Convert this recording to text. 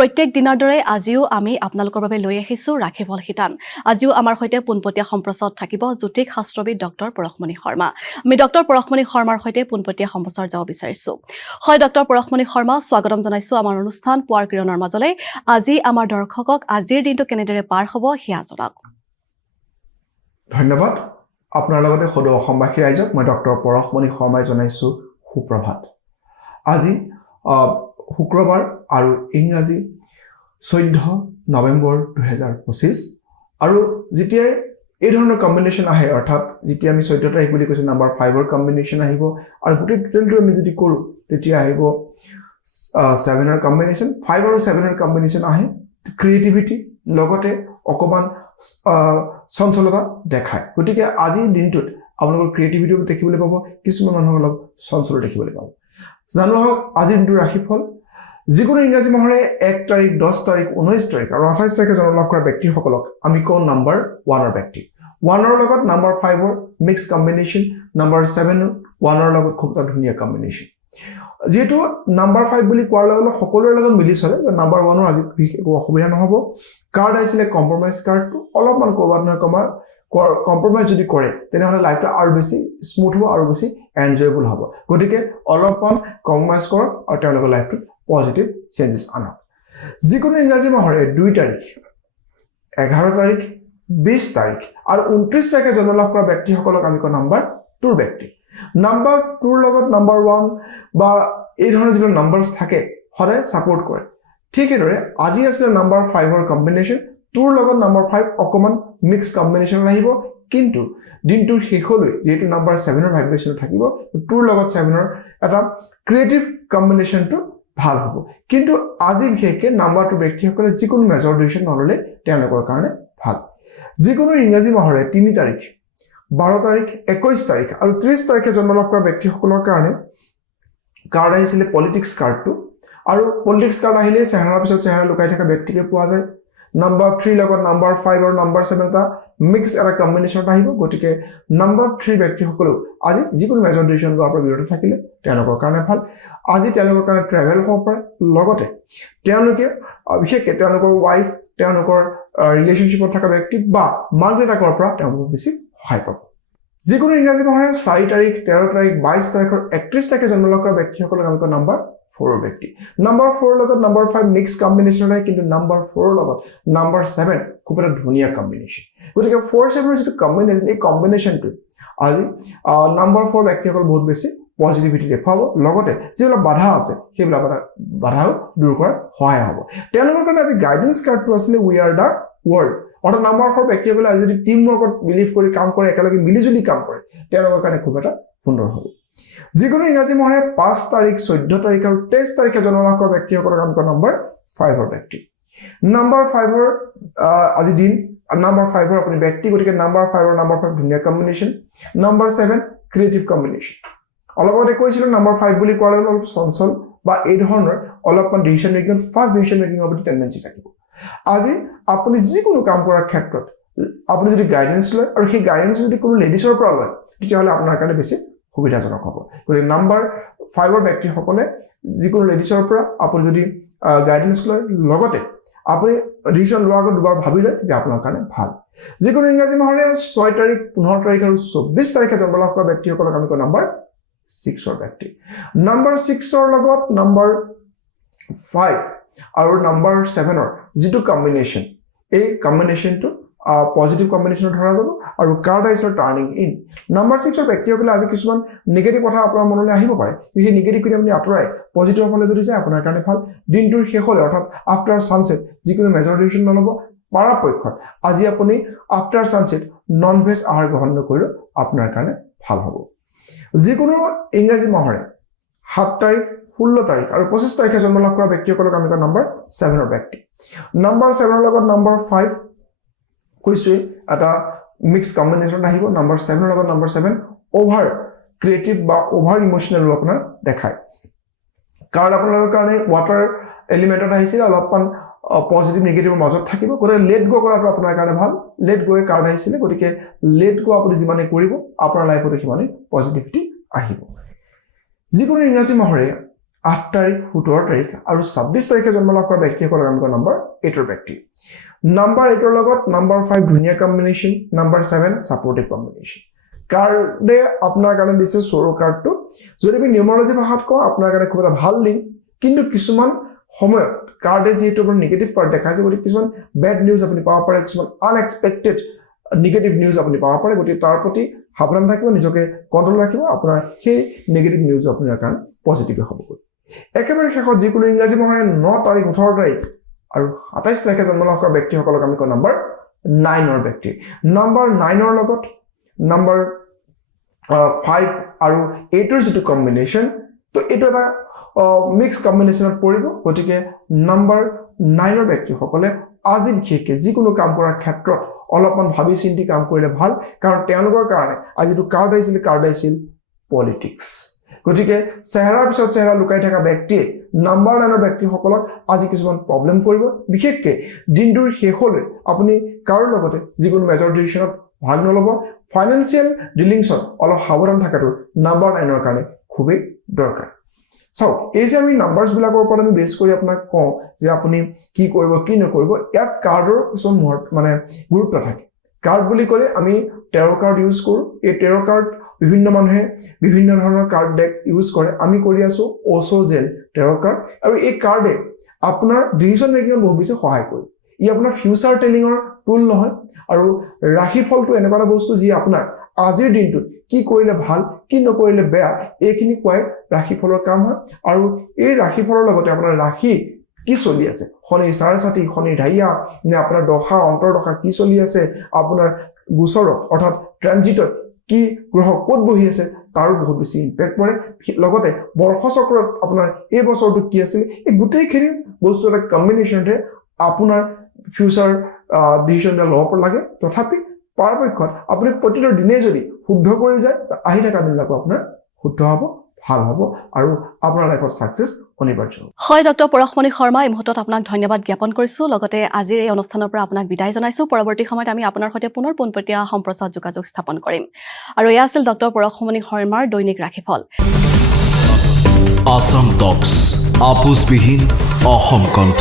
প্ৰত্যেক দিনৰ দৰে আজিও আমি আপোনালোকৰ বাবে লৈ আহিছো ৰাখিফল শিতান। আজিও আমাৰ সৈতে পোনপটীয়া সম্প্ৰচাৰত থাকিব জ্যোতিষ শাস্ত্ৰবিদ ডক্টৰ পৰশমণি শৰ্মা। আমি ডক্টৰ পৰশমণি শৰ্মাৰ সৈতে পোনপটীয়া সম্প্ৰচাৰ যাব বিচাৰিছো। হয় ডক্টৰ পৰশমণি শৰ্মা, স্বাগতম জনাইছো আমাৰ অনুষ্ঠান পুৱাৰ কিৰণৰ মাজলৈ। আজি আমাৰ দৰ্শকক আজিৰ দিনটো কেনেদৰে পাৰ হ'ব সেয়া জনাওক। ধন্যবাদ। আপোনাৰ লগতে সদৌ অসমবাসী ৰাইজক মই ডক্টৰ পৰশমণি শৰ্মাই জনাইছো সুপ্ৰভাত। আজি শুক্ৰবাৰ আৰু ইংৰাজী 14 নৱেম্বৰ 2025 আৰু যেতিয়াই এই ধৰণৰ কম্বিনেশ্যন আহে, অৰ্থাৎ যেতিয়া আমি 14 তাৰিখ বুলি কৈছো নাম্বাৰ 5ৰ কম্বিনেশ্যন আহিব আৰু গোটেই টোটেলটো আমি যদি কৰোঁ তেতিয়া আহিব 7ৰ কম্বিনেশ্যন। 5 আৰু 7ৰ কম্বিনেশ্যন আহে ক্ৰিয়েটিভিটি লগতে অকমান চঞ্চলতা দেখায়। গতিকে আজিৰ দিনটোত আপোনালোকৰ ক্ৰিয়েটিভিটি দেখিবলৈ পাব, কিছুমান মানুহক অলপ চঞ্চল দেখিবলৈ পাব। জানো আহক আজিৰ দিনটোৰ ৰাশিফল। যিকোনো ইংৰাজী মাহৰে 1 তাৰিখ, 10 তাৰিখ, 19 তাৰিখ আৰু 28 তাৰিখে জন্ম লাভ কৰা ব্যক্তিসকলক আমি কওঁ নাম্বাৰ 1ৰ ব্যক্তি। 1ৰ লগত নাম্বাৰ 5ৰ মিক্স কম্বিনেশ্যন, নাম্বাৰ 7ৰ 1ৰ লগত খুব এটা ধুনীয়া কম্বিনেশ্যন। যিহেতু নাম্বাৰ 5 বুলি কোৱাৰ লগে লগে সকলোৰে লগত মিলি চলে, নাম্বাৰ 1ৰ আজি একো অসুবিধা নহ'ব। কাৰ্ড আহিছিলে কম্প্ৰমাইজ কাৰ্ডটো, অলপমান ক'ৰবাত নহয় ক'ৰবাত কম্প্ৰমাইজ যদি কৰে তেনেহ'লে লাইফটো আৰু বেছি স্মুথ হ'ব আৰু বেছি এনজয়েবল হ'ব। গতিকে অলপমান কম্প্ৰমাইজ কৰক আৰু তেওঁলোকৰ লাইফটোত পজিটিভ চেঞ্জেছ আনক। যিকোনো ইংৰাজী মাহৰে 2 তাৰিখ, 11 তাৰিখ, 20 তাৰিখ আৰু 29 তাৰিখে জন্ম লাভ কৰা ব্যক্তিসকলক আমি কওঁ নাম্বাৰ 2ৰ ব্যক্তি। নাম্বাৰ 2ৰ লগত নাম্বাৰ 1 বা এই ধৰণৰ যিবিলাক নাম্বাৰছ থাকে সদায় ছাপোৰ্ট কৰে। ঠিক সেইদৰে আজি আছিলে নাম্বাৰ 5ৰ কম্বিনেশ্যন, 2ৰ লগত নাম্বাৰ 5 অকণমান মিক্স কম্বিনেশ্যন আহিব, কিন্তু দিনটোৰ শেষলৈ যিহেতু নাম্বাৰ 7ৰ ভাইব্ৰেশ্যন থাকিব, 2ৰ লগত 7ৰ এটা ক্ৰিয়েটিভ কম্বিনেশ্যনটো ভাল হ'ব। কিন্তু আজি বিশেষকৈ নাম্বাৰ 2 ব্যক্তিসকলে যিকোনো মেজৰ ডিচিশ্যন নল'লে তেওঁলোকৰ কাৰণে ভাল। যিকোনো ইংৰাজী মাহৰে 3 তাৰিখ, 12 তাৰিখ, 21 তাৰিখ আৰু 30 তাৰিখে জন্ম লাভ কৰা ব্যক্তিসকলৰ কাৰণে কাৰ্ড আহিছিলে পলিটিক্স কাৰ্ডটো, আৰু পলিটিক্স কাৰ্ড আহিলে চেহেৰাৰ পিছত চেহেৰা লুকাই থকা ব্যক্তিকে পোৱা যায়। নাম্বাৰ 3 লগত নাম্বাৰ 5 আৰু নাম্বাৰ 7 এটা মিক্স এটা কম্বিনেশ্যনত আহিব। গতিকে নাম্বাৰ 3 ব্যক্তিসকলেও আজি যিকোনো মেজৰ ডিচিশ্যন লোৱাৰ পৰা বিৰত থাকিলে তেওঁলোকৰ কাৰণে ভাল। আজি তেওঁলোকৰ কাৰণে ট্ৰেভেল হ'ব পাৰে, লগতে তেওঁলোকে বিশেষকৈ তেওঁলোকৰ ৱাইফ, তেওঁলোকৰ ৰিলেশ্যনশ্বিপত থকা ব্যক্তি বা মাক দেউতাকৰ পৰা তেওঁলোকক বেছি সহায় পাব। যিকোনো ইংৰাজী মাহৰে 4 তাৰিখ, 13 তাৰিখ, 22 তাৰিখ আৰু 31 তাৰিখে জন্ম লাভ কৰা ব্যক্তিসকলক আমি কওঁ নাম্বাৰ 4ৰ ব্যক্তি। নাম্বাৰ 4ৰ লগত নাম্বাৰ 5 মিক্স কম্বিনেশ্যন হয়, কিন্তু নাম্বাৰ 4ৰ লগত নাম্বাৰ 7 খুব এটা ধুনীয়া কম্বিনেশ্যন। গতিকে 4-7ৰ যিটো কম্বিনেশ্যন, এই কম্বিনেশ্যনটো আজি নাম্বাৰ 4 ব্যক্তিসকল বহুত বেছি পজিটিভিটি দেখুৱাব, লগতে যিবিলাক বাধা আছে সেইবিলাক বাধাও দূৰ কৰাত সহায় হ'ব। তেওঁলোকৰ কাৰণে আজি গাইডেন্স কাৰ্ডটো আছিলে উই আৰ দ্য ৱৰ্ল্ড। অৰ্থাৎ নাম্বাৰ 4 ব্যক্তিসকলে আজি যদি টিম ৱৰ্কত বিলিভ কৰি কাম কৰে, একেলগে মিলিজুলি কাম কৰে, তেওঁলোকৰ কাৰণে খুব এটা সুন্দৰ হ'ব। যিকোনো ইংৰাজী মাহৰে 5 তাৰিখ, 14 তাৰিখ আৰু 23 তাৰিখে জন্ম লাভ কৰা ব্যক্তিসকলক আমি কওঁ নাম্বাৰ 5ৰ ব্যক্তি। নাম্বাৰ 5ৰ আজি দিন, নাম্বাৰ 5ৰ আপুনি ব্যক্তি, গতিকে নাম্বাৰ 5 আৰু নাম্বাৰ 5 ধুনীয়া কম্বিনেশ্যন। Number 7 creative combination. অলপ আগতে কৈছিলোঁ নাম্বাৰ 5 বুলি কোৱাৰ লগে অলপ চঞ্চল বা এই ধৰণৰ অলপমান ডিচিশ্যন মেকিং, ফাৰ্ষ্ট ডিচিশ্যন মেকিঙৰ প্ৰতি টেণ্ডেঞ্চি থাকিব। আজি আপুনি যিকোনো কাম কৰাৰ ক্ষেত্ৰত আপুনি যদি গাইডেন্স লয় আৰু সেই গাইডেন্স যদি কোনো লেডিছৰ পৰা লয় তেতিয়াহ'লে আপোনাৰ কাৰণে বেছি সুবিধাজনক হ'ব। গতিকে নাম্বাৰ 5ৰ ব্যক্তিসকলে যিকোনো লেডিছৰ পৰা আপুনি যদি গাইডেন্স লয়, লগতে আপুনি ডিচিশ্যন লোৱাৰ আগত দুবাৰ ভাবি লয়, তেতিয়া আপোনাৰ কাৰণে ভাল। যিকোনো ইংৰাজী মাহৰে 6 তাৰিখ, 15 তাৰিখ আৰু 24 তাৰিখে জন্ম লাভ কৰা ব্যক্তিসকলক আমি কওঁ নাম্বাৰ 6ৰ ব্যক্তি। নাম্বাৰ 6ৰ লগত নাম্বাৰ 5 আৰু নাম্বাৰ 7ৰ যিটো কম্বিনেশ্যন, এই কম্বিনেশ্যনটো পজিটিভ কম্বিনেশ্যনত ধৰা যাব। আৰু কাৰ্ড আহিছে টাৰ্ণিং ইন। নাম্বাৰ 6ৰ ব্যক্তিসকলে আজি কিছুমান নিগেটিভ কথা আপোনাৰ মনলৈ আহিব পাৰে, সেই নিগেটিভখিনি আপুনি আঁতৰাই পজিটিভৰ ফালে যদি যায় আপোনাৰ কাৰণে ভাল। দিনটোৰ শেষলৈ অৰ্থাৎ আফটাৰ ছানছেট যিকোনো মেজৰ ডিচিশ্যন নল'ব। পৰাপক্ষত আজি আপুনি আফটাৰ ছানছেট নন ভেজ আহাৰ গ্ৰহণ নকৰিলেও আপোনাৰ কাৰণে ভাল হ'ব। যিকোনো ইংৰাজী মাহৰে 7 তাৰিখ, 16 তাৰিখ আৰু 25 তাৰিখে জন্ম লাভ কৰা ব্যক্তিসকলক আমি কওঁ নাম্বাৰ 7ৰ ব্যক্তি। নাম্বাৰ 7ৰ লগত নাম্বাৰ 5 কৈছোৱে এটা মিক্স কম্বিনেশ্যনত আহিব। নাম্বাৰ 7ৰ লগত নাম্বাৰ 7 অভাৰ ক্ৰিয়েটিভ বা অভাৰ ইম'চনেলো আপোনাৰ দেখায়। কাৰণ আপোনালোকৰ কাৰণে ৱাটাৰ এলিমেণ্টত আহিছিলে, অলপমান পজিটিভ নিগেটিভৰ মাজত থাকিব। গতিকে লেট গ' কৰাটো আপোনাৰ কাৰণে ভাল। লেট গ'য়ে কাৰ্ড আহিছিলে, গতিকে লেট গ' আপুনি যিমানে কৰিব আপোনাৰ লাইফতো সিমানেই পজিটিভিটি আহিব। যিকোনো ইংৰাজী মাহৰে 8 তাৰিখ 17 তাৰিখ আৰু 26 তাৰিখে জন্ম লাভ কৰা ব্যক্তিসকলক আমি কওঁ নম্বৰ 8ৰ ব্যক্তি নম্বৰ 8ৰ লগত নম্বৰ 5 ধুনীয়া কম্বিনেশ্যন নম্বৰ 7 সাপোৰ্টিভ কম্বিনেশ্যন কাৰ্ডে আপোনাৰ কাৰণে দিছে সৰু কাৰ্ডটো যদি আমি নিউমাৰলজি ভাষাত কওঁ আপোনাৰ কাৰণে খুব এটা ভাল দিন কিন্তু কিছুমান সময়ত কাৰ্ডে যেহেতু আপোনাৰ নেগেটিভ কাৰ্ড দেখাইছে গতিকে কিছুমান বেড নিউজ আপুনি পাব পাৰে কিছুমান আনএক্সপেক্টেড নেগেটিভ নিউজ আপুনি পাব পাৰে গতিকে তাৰ প্ৰতি সাৱধান থাকিব নিজকে কণ্ট্ৰল ৰাখিব আপোনাৰ সেই নেগেটিভ নিউজ আপোনাৰ কাৰণে পজিটিভ হ'ব একেবাৰে শেষত যিকোনো ইংৰাজী মাহৰ 9 তাৰিখ 18 তাৰিখ আৰু 28 তাৰিখে জন্ম লাভ কৰা ব্যক্তিসকলক আমি কওঁ নম্বৰ 9ৰ ব্যক্তি নম্বৰ 9ৰ লগত নম্বৰ 5 আৰু 8ৰ যিটো কম্বিনেশ্যন তো এইটো এটা মিক্স কম্বিনেশ্যনত পৰিব গতিকে নম্বৰ 9ৰ ব্যক্তিসকলে আজি বিশেষকৈ যিকোনো কাম কৰাৰ ক্ষেত্ৰত অলপমান ভাবি চিন্তি কাম কৰিলে ভাল কাৰণ তেওঁলোকৰ কাৰণে আজিটো কাৰ্ড আহিছিল পলিটিক্স গতিকে চেহেৰাৰ পিছত চেহেৰা লুকাই থকা ব্যক্তিয়ে নম্বৰ 9ৰ ব্যক্তিসকলক আজি কিছুমান প্ৰব্লেম কৰিব বিশেষকৈ দিনটোৰ শেষলৈ আপুনি কাৰো লগতে যিকোনো মেজৰ ডিচিশ্যনত ভাগ নল'ব ফাইনেন্সিয়েল ডিলিংছত অলপ সাৱধান থকাটো নম্বৰ 9ৰ কাৰণে খুবেই দৰকাৰ চাওক এই যে আমি নাম্বাৰছবিলাকৰ ওপৰত আমি বেছ কৰি আপোনাক কওঁ যে আপুনি কি কৰিব কি নকৰিব ইয়াত কাৰ্ডৰ কিছুমান মানে গুৰুত্ব থাকে কাৰ্ড বুলি ক'লে আমি 13 কাৰ্ড ইউজ কৰোঁ এই 13 কাৰ্ড বিভিন্ন মানুহে বিভিন্ন ধৰণৰ কাৰ্ড ডেক ইউজ কৰে আমি কৰি আছো অ'ছ'জেল 13 কাৰ্ড আৰু এই কাৰ্ডে আপোনাৰ ডিচিশ্যন মেকিঙত বহুত বেছি সহায় কৰে ই আপোনাৰ ফিউচাৰ টেলিঙৰ টুল নহয় আৰু ৰাশিফলটো এনেকুৱা এটা বস্তু যি আপোনাৰ আজিৰ দিনটোত কি কৰিলে ভাল কি নকৰিলে বেয়া এইখিনি কোৱাই ৰাশিফলৰ কাম হয় আৰু এই ৰাশিফলৰ লগতে আপোনাৰ ৰাশি কি চলি আছে শনিৰ চাৰচাতি শনিৰ ঢাইয়া নে আপোনাৰ দশা অন্তৰ্দশা কি চলি আছে আপোনাৰ গোচৰত অৰ্থাৎ ট্ৰানজিটত কি গ্ৰহ ক'ত বহি আছে তাৰো বহুত বেছি ইম্পেক্ট পৰে লগতে বৰ্ষচক্ৰত আপোনাৰ এই বছৰটো কি আছিল এই গোটেইখিনি বস্তু এটা কম্বিনেশ্যনতে আপোনাৰ ফিউচাৰ ডিচিশ্যনবিলাক ল'ব লাগে তথাপি পৰাপক্ষত আপুনি প্ৰতিটো দিনে যদি শুদ্ধ কৰি যায় আহি থকা দিনবিলাকো আপোনাৰ শুদ্ধ হ'ব ভাল হ'ব আৰু আপোনাৰ লাইফত সাকসেস অনিবাৰ্য হয় ডক্টৰ পৰশমণি শৰ্মা এই মুহূৰ্তত আপোনাক ধন্যবাদ জ্ঞাপন কৰিছো লগতে আজিৰ এই অনুষ্ঠানৰ পৰা আপোনাক বিদায় জনাইছো পৰৱৰ্তী সময়ত আমি আপোনাৰ সৈতে পুনৰ পোনপটীয়া সম্প্ৰচাৰ যোগাযোগ স্থাপন কৰিম আৰু এয়া আছিল ডক্টৰ পৰশমণি শৰ্মাৰ দৈনিক ৰাশিফল আসাম টক্স আপোচবিহীন অসম কণ্ঠ